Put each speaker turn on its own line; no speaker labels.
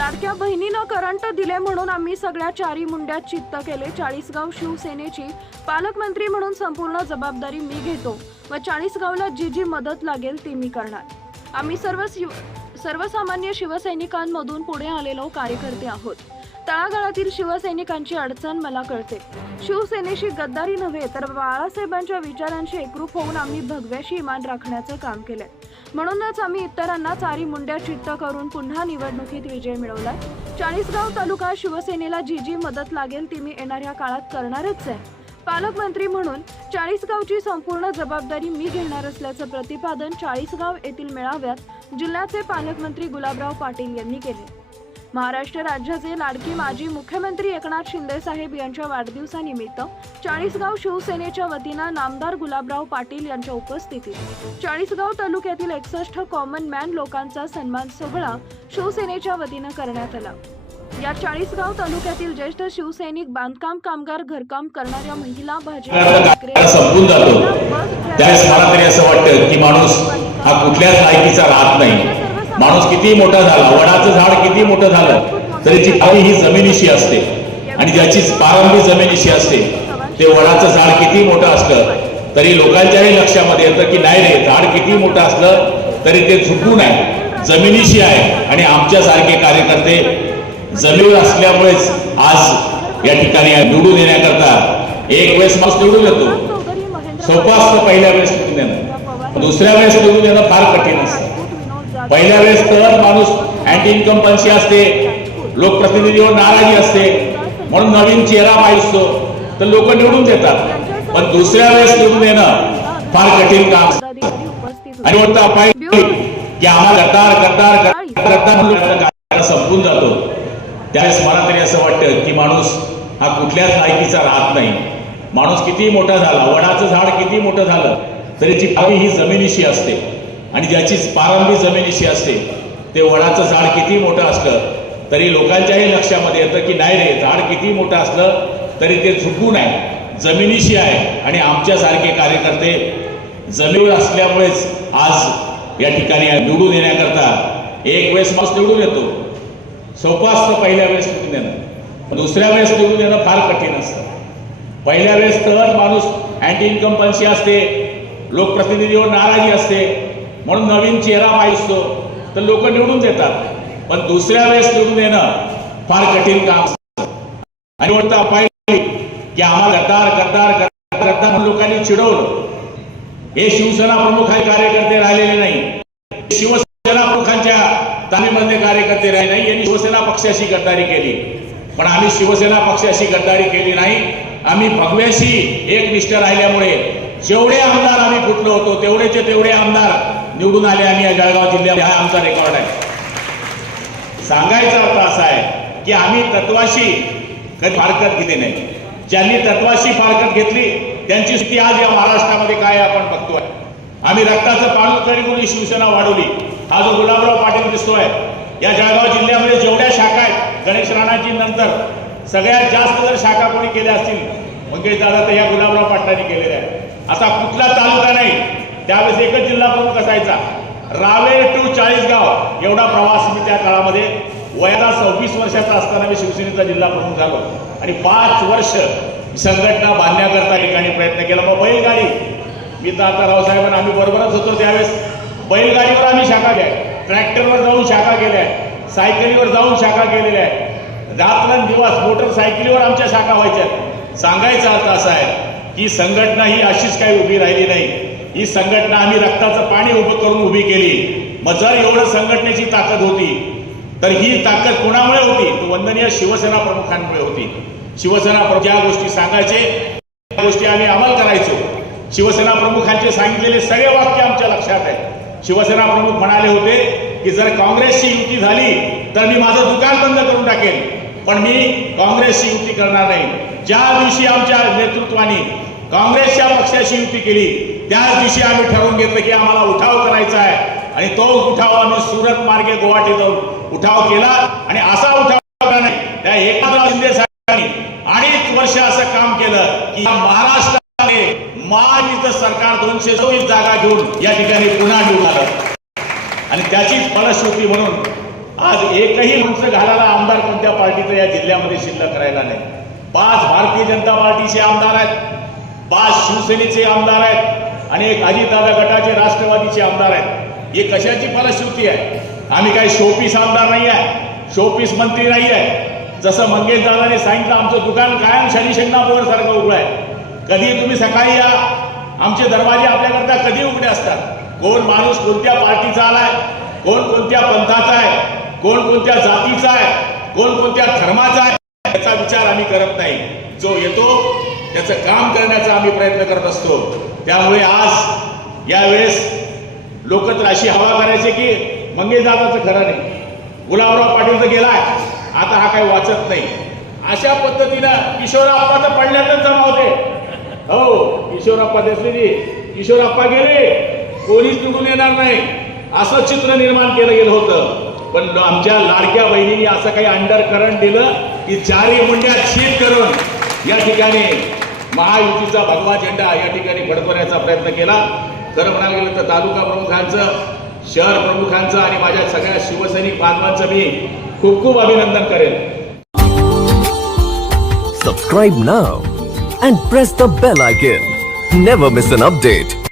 बहिणीनं current दिले म्हणून आम्ही सगळ्या चारी मुंड्यात चित्त केले. चाळीसगाव शिवसेनेची पालकमंत्री म्हणून संपूर्ण जबाबदारी मी घेतो व चाळीसगावला जी जी मदत लागेल ती मी करणार. आम्ही सर्व शिव सर्वसामान्य शिवसैनिकांमधून पुढे आलेलो कार्यकर्ते आहोत. तळागाळातील शिवसैनिकांची अडचण मला कळते. शिवसेनेशी गद्दारी नव्हे तर बाळासाहेबांच्या विचारांशी एकरूप होऊन आम्ही भगव्याशी इमान राखण्याचं काम केलंय. म्हणूनच आम्ही इतरांना चारी मुंड्या चित्त करून पुन्हा निवडणुकीत विजय मिळवलाय. चाळीसगाव तालुका शिवसेनेला जी जी मदत लागेल ती मी येणाऱ्या काळात करणारच आहे. पालकमंत्री म्हणून चाळीसगावची संपूर्ण जबाबदारी मी घेणार असल्याचं प्रतिपादन चाळीसगाव येथील मेळाव्यात जिल्ह्याचे पालकमंत्री गुलाबराव पाटील यांनी केले. महाराष्ट्र राज्याचे लाडकी माजी मुख्यमंत्री एकनाथ शिंदे साहेब यांच्या वाढदिवसानिमित्त चाळीसगाव शिवसेनेच्या वतीनं नामदार गुलाबराव पाटील यांच्या उपस्थितीत चाळीसगाव तालुक्यातील एकसष्ट कॉमन मॅन लोकांचा सन्मान सोहळा शिवसेनेच्या वतीनं करण्यात आला. या चाळीसगाव तालुक्यातील ज्येष्ठ शिवसैनिक बांधकाम कामगार घरकाम करणाऱ्या महिला भाजी
काळ संपून जातो. त्यावेळेस मला तरी असं वाटतं की माणूस हा कुठल्याच लायकीचा राहत नाही. माणूस किती मोठा झाला वडाचं झाड किती मोठं झालं तरी ती ही जमिनीशी असते. आणि ज्याची पारंबी जमिनीशी असते ते वडाचं झाड किती मोठं असलं तरी लोकांच्याही लक्षामध्ये येतं की नाही रे झाड किती मोठं असलं तरी ते झुकून आहे जमिनीशी आहे. आणि आमच्यासारखे कार्यकर्ते जमीन असल्यामुळेच आज या ठिकाणी निवडून येण्याकरता एक वेळेस माणूस निवडून येतो. सोपं असतं पहिल्या वेळेस निवडून येणं. दुसऱ्या वेळेस निवडून येणं पहिल्या वेळेस तर माणूस अँटी इन्कम पॉलिसी असते लोकप्रतिनिधीवर नाराजी असते म्हणून नवीन चेहरा पाहिजतो तर लोक निवडून देतात. पण दुसऱ्या वेळेस निवडून येणं फार कठीण काम. आणि वाटतं की आम्हाला गद्दार गद्दार संपून जातो. त्यावेळेस मला तरी असं वाटतं की माणूस हा कुठल्याच लायकीचा राहत नाही. माणूस किती मोठा झाला वडाचं झाड किती मोठं झालं तरी ती पावी ही जमिनीशी असते. आणि ज्याची पारंबी जमिनीशी असते ते वडाचं झाड किती मोठं असलं तरी लोकांच्याही लक्षामध्ये येतं की नाही रे झाड किती मोठं असलं तरी ते झुकून आहे जमिनीशी आहे आणि आमच्यासारखे कार्यकर्ते जमीन असल्यामुळेच आज या ठिकाणी निवडून येण्याकरता एक वेळेस माणूस निवडून येतो. सोपं असतं पहिल्या वेळेस निवडून येणं. दुसऱ्या वेळेस निवडून येणं फार कठीण असतं. पहिल्या वेळेस तर माणूस अँटी इन्कम पॉलिसी असते लोकप्रतिनिधीवर नाराजी असते म्हणून नवीन चेहरा पाहिजतो. तर लोक निवडून देतात. पण दुसऱ्या वेळेस निवडून येणं फार कठीण काम आणि वाटतं पाहिजे की आम्हाला गद्दार गद्दार गद्दार गद्दार म्हणून लोकांनी चिडवलं. हे शिवसेना प्रमुख हे कार्यकर्ते राहिलेले नाही. शिवसेना प्रमुखांच्या तालीमध्ये कार्यकर्ते राहिले नाही. यांनी शिवसेना पक्षाशी गद्दारी केली. पण आम्ही शिवसेना पक्षाशी गद्दारी केली नाही. आम्ही भगव्याशी एक निष्ठ राहिल्यामुळे जेवढे आमदार आम्ही फुटलो होतो तेवढेचे तेवढे आमदार निवडून आले आणि या जळगाव जिल्ह्यात हा आमचा रेकॉर्ड आहे. सांगायचा अर्थ असा आहे की आम्ही तत्वाशी कधी फारकत घेतली नाही. ज्यांनी तत्वाशी फारकत घेतली त्यांची स्थिती आज या महाराष्ट्रामध्ये काय आहे आपण बघतोय. आम्ही रक्ताचं पाणी करी करून शिवसेना वाढवली हा जो गुलाबराव पाटील दिसतोय या जळगाव जिल्ह्यामध्ये जेवढ्या शाखा आहेत गणेश राणाची नंतर सगळ्यात जास्त जर शाखा कोणी केल्या असतील मंगेश दादा तर या गुलाबराव पाटलांनी केलेल्या आहेत. असा कुठला तालुका नाही त्यावेळेस एकच जिल्हा प्रमुख असायचा. रावे टू चाळीसगाव. एवढा प्रवास मी त्या काळामध्ये वयाला सव्वीस वर्षाचा असताना मी शिवसेनेचा जिल्हा प्रमुख झालो. आणि पाच वर्ष संघटना बांधण्याकरता ठिकाणी प्रयत्न केला. मग बैलगाडी. मी तर आता रावसाहेबांना आम्ही बरोबरच होतो त्यावेळेस. बैलगाडीवर आम्ही शाखा घ्या. ट्रॅक्टरवर जाऊन शाखा केल्या. आहे सायकलीवर जाऊन शाखा केलेल्या आहे रात्रंदिवस मोटरसायकलीवर आमच्या शाखा व्हायच्या सांगायचा अर्थ असा आहे की संघटना ही अशीच काही उभी राहिली नाही. ही संघटना आम्ही रक्ताचं पाणी उभं करून उभी केली. मग जर एवढं संघटनेची ताकद होती. तर ही ताकद कोणामुळे होती? तो वंदनीय शिवसेना प्रमुखांमुळे होती. शिवसेना ज्या गोष्टी सांगायचे त्या गोष्टी आम्ही अंमल करायचो. शिवसेना प्रमुखांचे सांगितलेले सगळे वाक्य आमच्या लक्षात आहे शिवसेना प्रमुख म्हणाले होते की जर काँग्रेसची युती झाली तर मी माझं दुकान बंद करून टाकेन. पण मी काँग्रेसची युती करणार नाही. ज्या दिवशी आमच्या नेतृत्वाने काँग्रेसच्या पक्षाशी युती केली त्याच दिवशी आम्ही ठरवून घेतलं की आम्हाला उठाव करायचा आहे. आणि तो उठाव आम्ही सुरत मार्गे गुवाहाटी जाऊन उठाव केला. आणि असा उठाव केला नाही त्या एकनाथराव शिंदे साहेबांनी अडीच वर्ष असं काम केलं की या महाराष्ट्रामध्ये महायुतीचं सरकार दोनशे चोवीस जागा घेऊन या ठिकाणी पुन्हा घेऊन आलं. आणि त्याचीच फलश्रुती म्हणून आज एकही माणसं घालायला आमदार कोणत्या पार्टीचं या जिल्ह्यामध्ये शिल्लक राहिला नाही. पाच भारतीय जनता पार्टीचे आमदार आहेत. पाच शिवसेनेचे आमदार आहेत. आणि एक अजितदादा गटाचे राष्ट्रवादीचे आमदार आहेत. हे कशाची फलश्रुती आहे? आम्ही काही शोपीस आमदार नाही आहे शोपीस मंत्री नाही आहे जसं मंगेश दादाने सांगितलं आमचं दुकान कायम शनी शिंगणापूर सारखं उघडं आहे. कधी तुम्ही सकाळी या? आमचे दरवाजे आपल्याकरता कधी उघडे असतात? कोण माणूस कोणत्या पार्टीचा आलाय? कोण कोणत्या पंथाचा आहे? कोण कोणत्या जातीचा आहे? कोण कोणत्या धर्माचा आहे? याचा विचार आम्ही करत नाही. जो येतो त्याचं काम करण्याचा आम्ही प्रयत्न करत असतो. त्यामुळे आज यावेळेस लोक तर अशी हवा करायचे की मंगेशदादाचं खरं नाही. गुलाबराव पाटील तर गेलाय. आता हा काही वाचत नाही. अशा पद्धतीनं किशोरप्पाचं पडल्यातच जमा होते. हो किशोरप्पा देसलेजी किशोरप्पा गेले कोणीच निघून येणार नाही. असं चित्र निर्माण केलं गेलं होतं. पण आमच्या लाडक्या बहिणींनी असं काही अंडर करंट दिलं की चारही मुंड्या छीट करून या ठिकाणी महायुतीचा भगवा झेंडा या ठिकाणी फडकवण्याचा प्रयत्न केला खरं म्हणायला गेलं तर तालुका प्रमुखांचं शहर प्रमुखांचं आणि माझ्या सगळ्या शिवसैनिक बांधवांचं मी खूप खूप अभिनंदन करेन
Subscribe now and press the bell icon. Never miss an update.